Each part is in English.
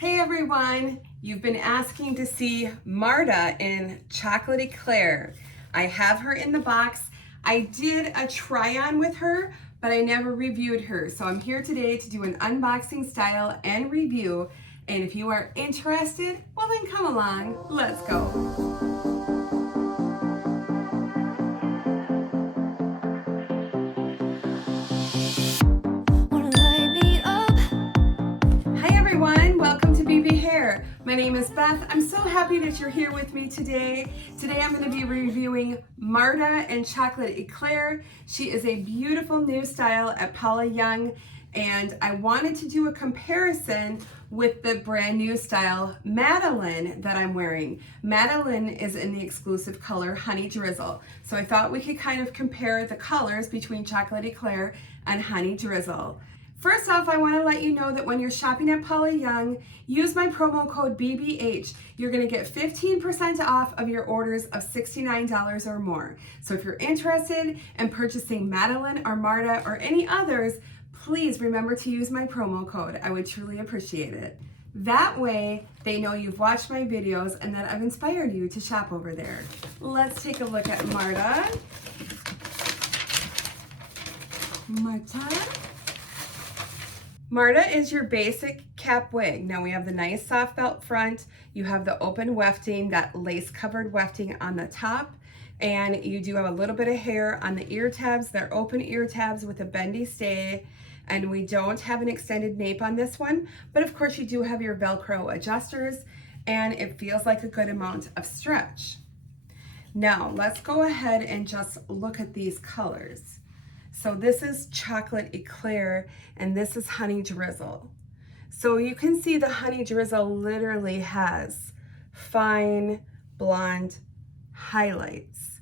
Hey everyone, you've been asking to see Marta in Chocolate Eclair. I have her in the box. I did a try on with her, but I never reviewed her. So I'm here today to do an unboxing style and review. And if you are interested, well then come along, let's go. My name is Beth. I'm so happy that you're here with me today. Today I'm going to be reviewing Marta and Chocolate Eclair. She is a beautiful new style at Paula Young, and I wanted to do a comparison with the brand new style Madeline that I'm wearing. Madeline is in the exclusive color Honey Drizzle. So I thought we could kind of compare the colors between Chocolate Eclair and Honey Drizzle. First off, I want to let you know that when you're shopping at Paula Young, use my promo code BBH. You're going to get 15% off of your orders of $69 or more. So if you're interested in purchasing Madeline or Marta or any others, please remember to use my promo code. I would truly appreciate it. That way, they know you've watched my videos and that I've inspired you to shop over there. Let's take a look at Marta. Marta is your basic cap wig. Now we have the nice soft belt front, you have the open wefting, that lace covered wefting on the top, and you do have a little bit of hair on the ear tabs. They're open ear tabs with a bendy stay, and we don't have an extended nape on this one, but of course you do have your Velcro adjusters, and it feels like a good amount of stretch. Now let's go ahead and just look at these colors. So this is Chocolate Eclair and this is Honey Drizzle. So you can see the Honey Drizzle literally has fine blonde highlights,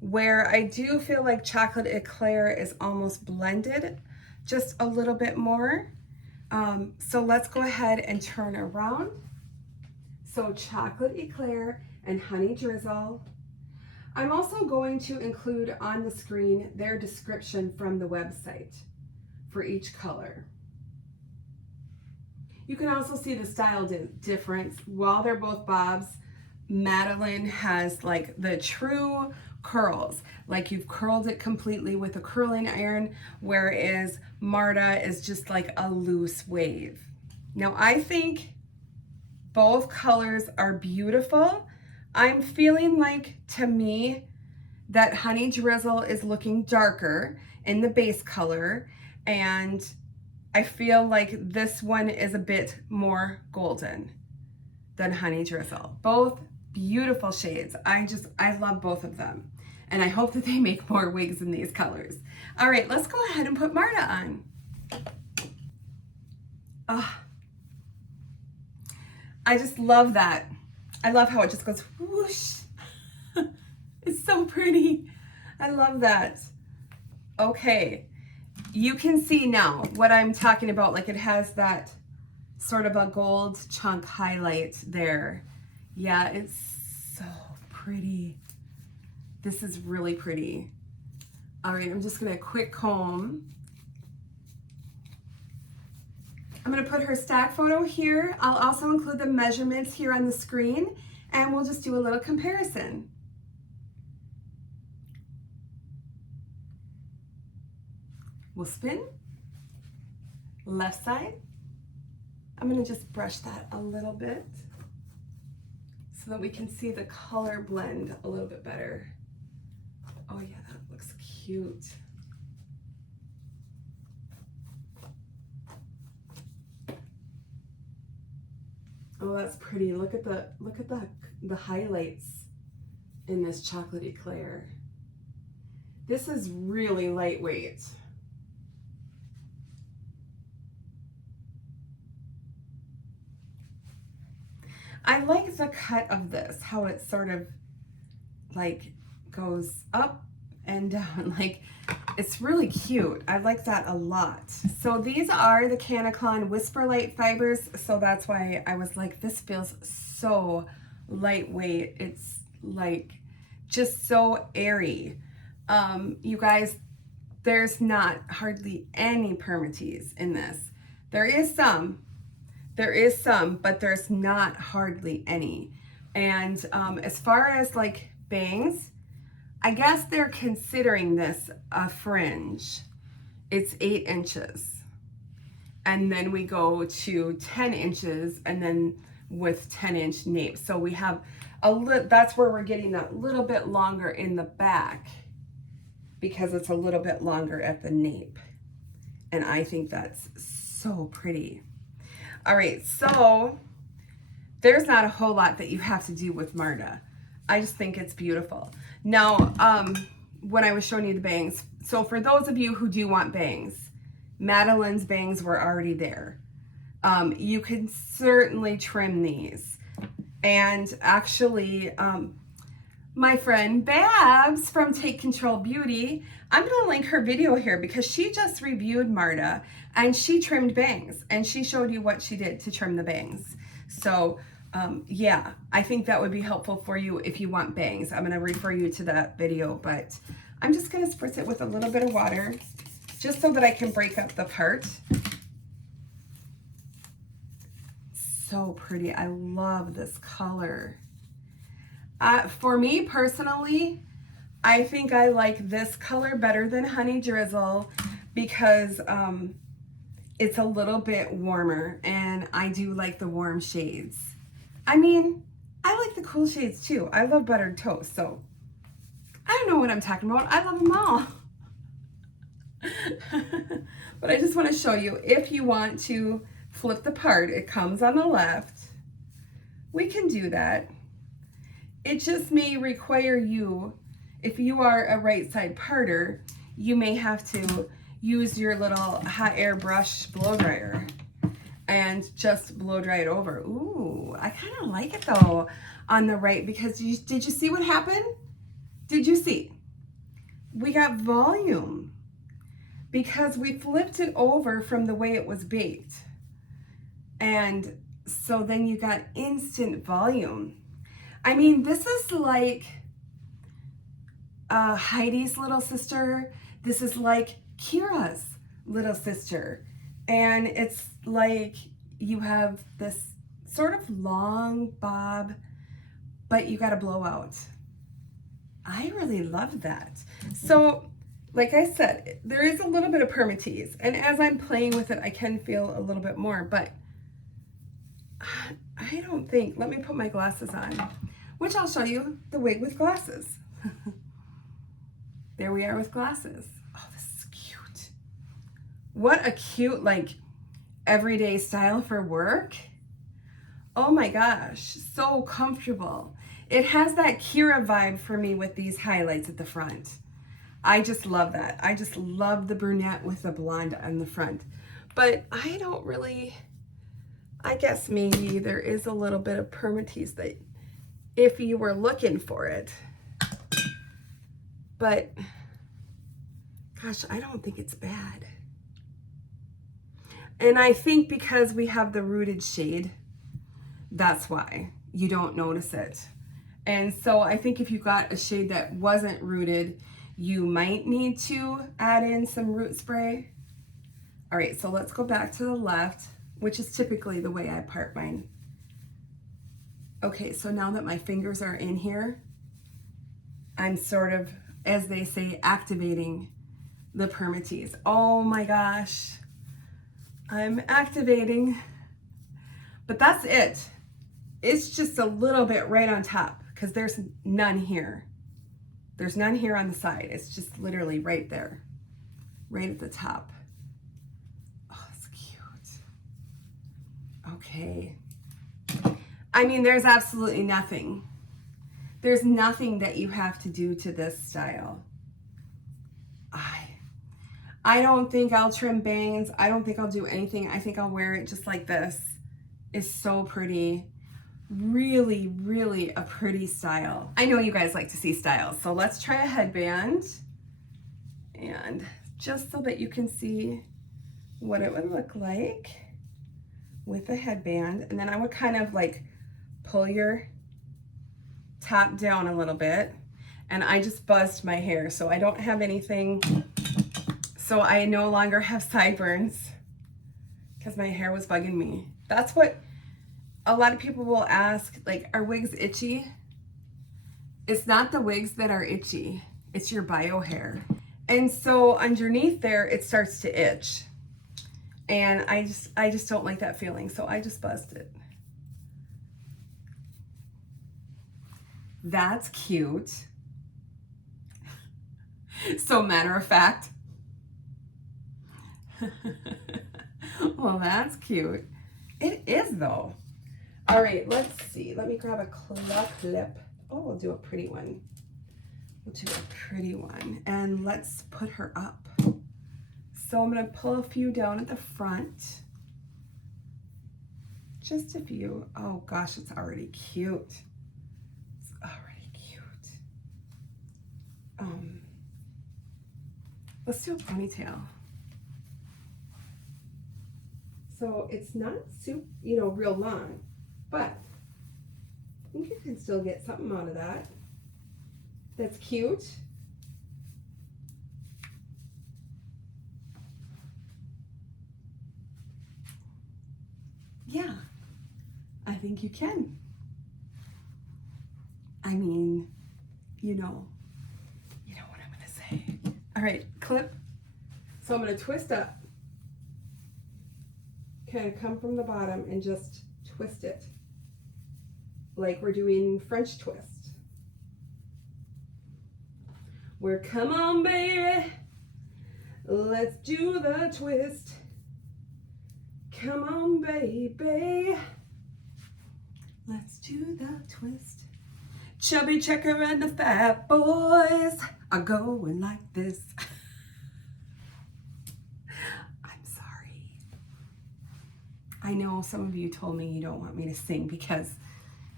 where I do feel like Chocolate Eclair is almost blended just a little bit more. So let's go ahead and turn around. So Chocolate Eclair and Honey Drizzle. I'm also going to include on the screen their description from the website for each color. You can also see the style difference. While they're both bobs, Madeline has like the true curls, like you've curled it completely with a curling iron, whereas Marta is just like a loose wave. Now I think both colors are beautiful. I'm feeling like, to me, that Honey Drizzle is looking darker in the base color, and I feel like this one is a bit more golden than Honey Drizzle. Both beautiful shades. I love both of them, and I hope that they make more wigs in these colors. All right, let's go ahead and put Marta on. I just love that. I love how it just goes whoosh. It's so pretty. I love that. Okay, you can see now what I'm talking about. Like it has that sort of a gold chunk highlight there. Yeah, it's so pretty. This is really pretty. All right, I'm just gonna quick comb. I'm going to put her stock photo here. I'll also include the measurements here on the screen, and we'll just do a little comparison. We'll spin. Left side. I'm going to just brush that a little bit so that we can see the color blend a little bit better. Oh yeah, that looks cute. Oh, that's pretty. Look at the highlights in this Chocolate Eclair. This is really lightweight. I like the cut of this, how it sort of like goes up and down. Like, it's really cute. I like that a lot. So these are the Canaclon Whisper Light fibers. So that's why I was like, this feels so lightweight. It's like just so airy. You guys, there's not hardly any permatease in this. There is some, There is some, but there's not hardly any. And as far as like bangs, I guess they're considering this a fringe. It's 8 inches. And then we go to 10 inches and then with 10-inch nape. So we have that's where we're getting that little bit longer in the back because it's a little bit longer at the nape. And I think that's so pretty. All right, so there's not a whole lot that you have to do with Marta. I just think it's beautiful. Now, when I was showing you the bangs, so for those of you who do want bangs, Madeline's bangs were already there. You can certainly trim these. And actually, my friend Babs from Take Control Beauty, I'm gonna link her video here because she just reviewed Marta and she trimmed bangs and she showed you what she did to trim the bangs. So yeah, I think that would be helpful for you if you want bangs. I'm gonna refer you to that video, but I'm just gonna spritz it with a little bit of water just so that I can break up the part. So pretty. I love this color. For me personally, I think I like this color better than Honey Drizzle because it's a little bit warmer and I do like the warm shades. I mean, I like the cool shades too. I love buttered toast, so I don't know what I'm talking about. I love them all. But I just want to show you, if you want to flip the part, it comes on the left. We can do that. It just may require you, if you are a right side parter, you may have to use your little hot air brush blow dryer and just blow dry it over. Ooh, I kind of like it though on the right because did you see what happened? Did you see? We got volume because we flipped it over from the way it was baked. And so then you got instant volume. I mean, this is like Heidi's little sister. This is like Kira's little sister. And it's like you have this sort of long bob, but you got a blowout. I really love that. So, like I said, there is a little bit of permatease. And as I'm playing with it, I can feel a little bit more, but I don't think, let me put my glasses on, which I'll show you the wig with glasses. There we are with glasses. Oh, this is cute. What a cute, like, everyday style for work. Oh my gosh, so comfortable. It has that Kira vibe for me with these highlights at the front. I just love that. I just love the brunette with the blonde on the front. But I don't really, I guess maybe there is a little bit of permatease that if you were looking for it. But gosh, I don't think it's bad. And I think because we have the rooted shade, that's why you don't notice it. And so I think if you got a shade that wasn't rooted, you might need to add in some root spray. All right, so let's go back to the left, which is typically the way I part mine. Okay, so now that my fingers are in here, I'm sort of, as they say, activating the permatease. Oh my gosh, I'm activating. But that's it. It's just a little bit right on top because there's none here. There's none here on the side. It's just literally right there, right at the top. Oh, it's cute. Okay. I mean, there's absolutely nothing. There's nothing that you have to do to this style. I don't think I'll trim bangs. I don't think I'll do anything. I think I'll wear it just like this. It's so pretty. Really, really a pretty style. I know you guys like to see styles, so let's try a headband. And just so that you can see what it would look like with a headband. And then I would kind of like pull your top down a little bit. And I just buzzed my hair, so I don't have anything. So I no longer have sideburns because my hair was bugging me. That's what a lot of people will ask, like, are wigs itchy? It's not the wigs that are itchy. It's your bio hair. And so underneath there, it starts to itch. And I just don't like that feeling. So I just buzzed it. That's cute. So matter of fact. Well, that's cute. It is though. All right, let's see. Let me grab a clip. Oh, we'll do a pretty one. We'll do a pretty one. And let's put her up. So I'm going to pull a few down at the front. Just a few. Oh gosh, it's already cute. It's already cute. Let's do a ponytail. So it's not super, real long, but I think you can still get something out of that. That's cute. Yeah, I think you can. I mean, you know what I'm gonna say. All right, clip. So I'm gonna twist up. Kind of come from the bottom and just twist it. Like we're doing French twist. We're, come on, baby. Let's do the twist. Come on, baby. Let's do the twist. Chubby Checker and the Fat Boys are going like this. I'm sorry. I know some of you told me you don't want me to sing because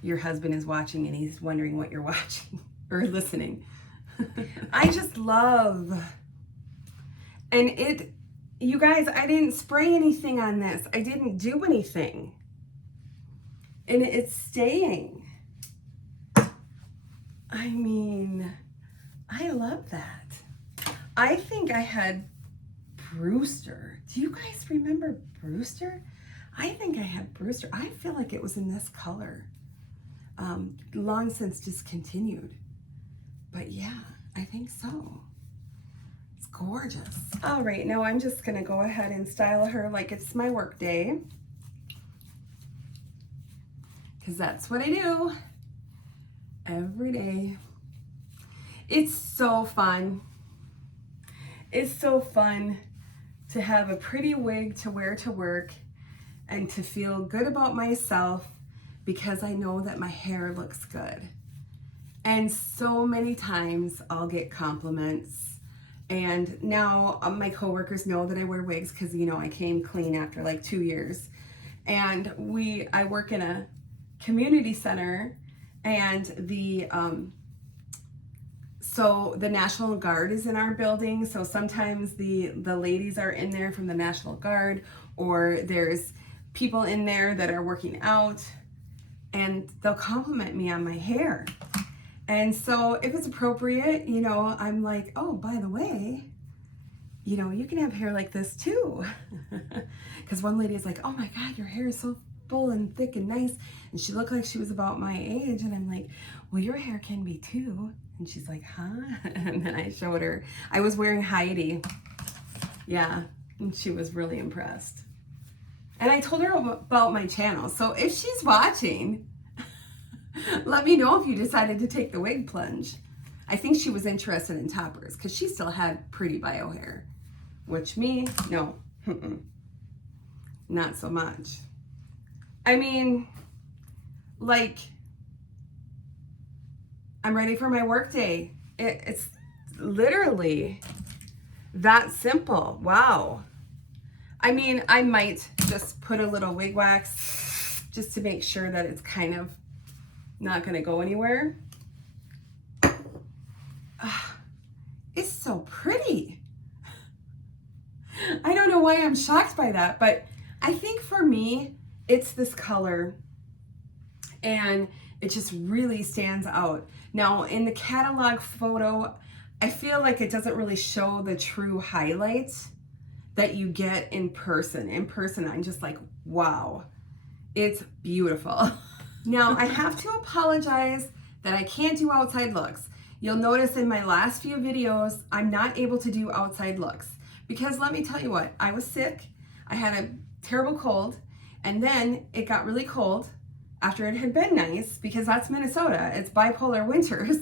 your husband is watching and he's wondering what you're watching or listening. I just love. And you guys, I didn't spray anything on this. I didn't do anything. And it's staying. I mean, I love that. I think I had Brewster. Do you guys remember Brewster? I think I had Brewster. I feel like it was in this color. Long since discontinued. But yeah, I think so. It's gorgeous. All right, now I'm just gonna go ahead and style her like it's my work day. Because that's what I do every day. It's so fun. It's so fun to have a pretty wig to wear to work and to feel good about myself because I know that my hair looks good. And so many times I'll get compliments. And now my coworkers know that I wear wigs because, I came clean after like 2 years. And I work in a community center, and so the National Guard is in our building. So sometimes the ladies are in there from the National Guard, or there's people in there that are working out, and they'll compliment me on my hair. And so if it's appropriate, I'm like, oh, by the way, you can have hair like this too. Because one lady is like, oh my God, your hair is so full and thick and nice. And she looked like she was about my age. And I'm like, well, your hair can be too. And she's like, huh? And then I showed her. I was wearing Heidi. Yeah. And she was really impressed. And I told her about my channel. So if she's watching, let me know if you decided to take the wig plunge. I think she was interested in toppers because she still had pretty bio hair. Which me, no. Not so much. I mean, like, I'm ready for my work day. It's literally that simple. Wow. I mean, I might just put a little wig wax just to make sure that it's kind of not going to go anywhere. It's so pretty. I don't know why I'm shocked by that, but I think for me, it's this color and it just really stands out. Now, in the catalog photo, I feel like it doesn't really show the true highlights that you get in person. In person, I'm just like, wow. It's beautiful. Now, I have to apologize that I can't do outside looks. You'll notice in my last few videos, I'm not able to do outside looks because let me tell you what, I was sick. I had a terrible cold and then it got really cold after it had been nice because that's Minnesota. It's bipolar winters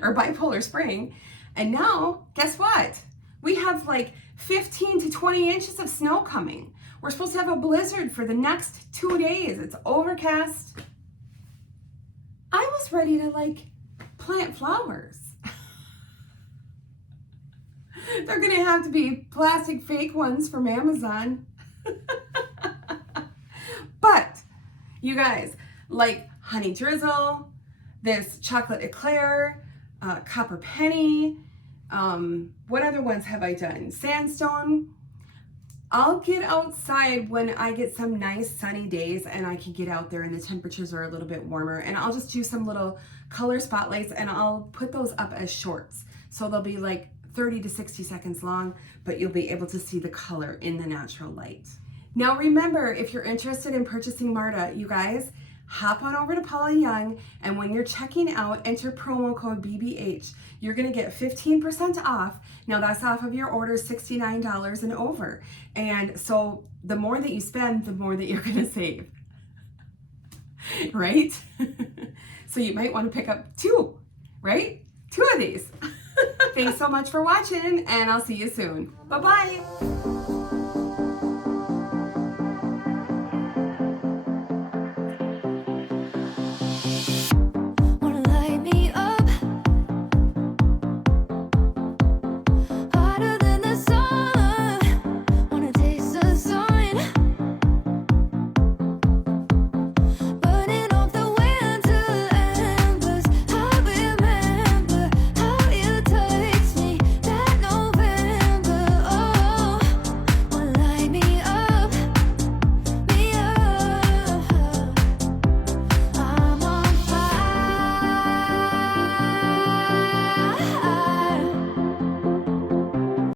or bipolar spring. And now, guess what? We have like 15 to 20 inches of snow coming. We're supposed to have a blizzard for the next 2 days. It's overcast. I was ready to like plant flowers. They're gonna have to be plastic fake ones from Amazon. But you guys, like honey drizzle, this chocolate eclair, copper penny, what other ones have I done? Sandstone. I'll get outside when I get some nice sunny days and I can get out there and the temperatures are a little bit warmer, and I'll just do some little color spotlights and I'll put those up as shorts. So they'll be like 30 to 60 seconds long, but you'll be able to see the color in the natural light. Now remember, if you're interested in purchasing Marta, you guys, hop on over to Paula Young, and when you're checking out, enter promo code BBH. You're gonna get 15% off. Now that's off of your order $69 and over. And so the more that you spend, the more that you're gonna save, right? So you might wanna pick up two, right? 2 of these. Thanks so much for watching, and I'll see you soon. Bye-bye.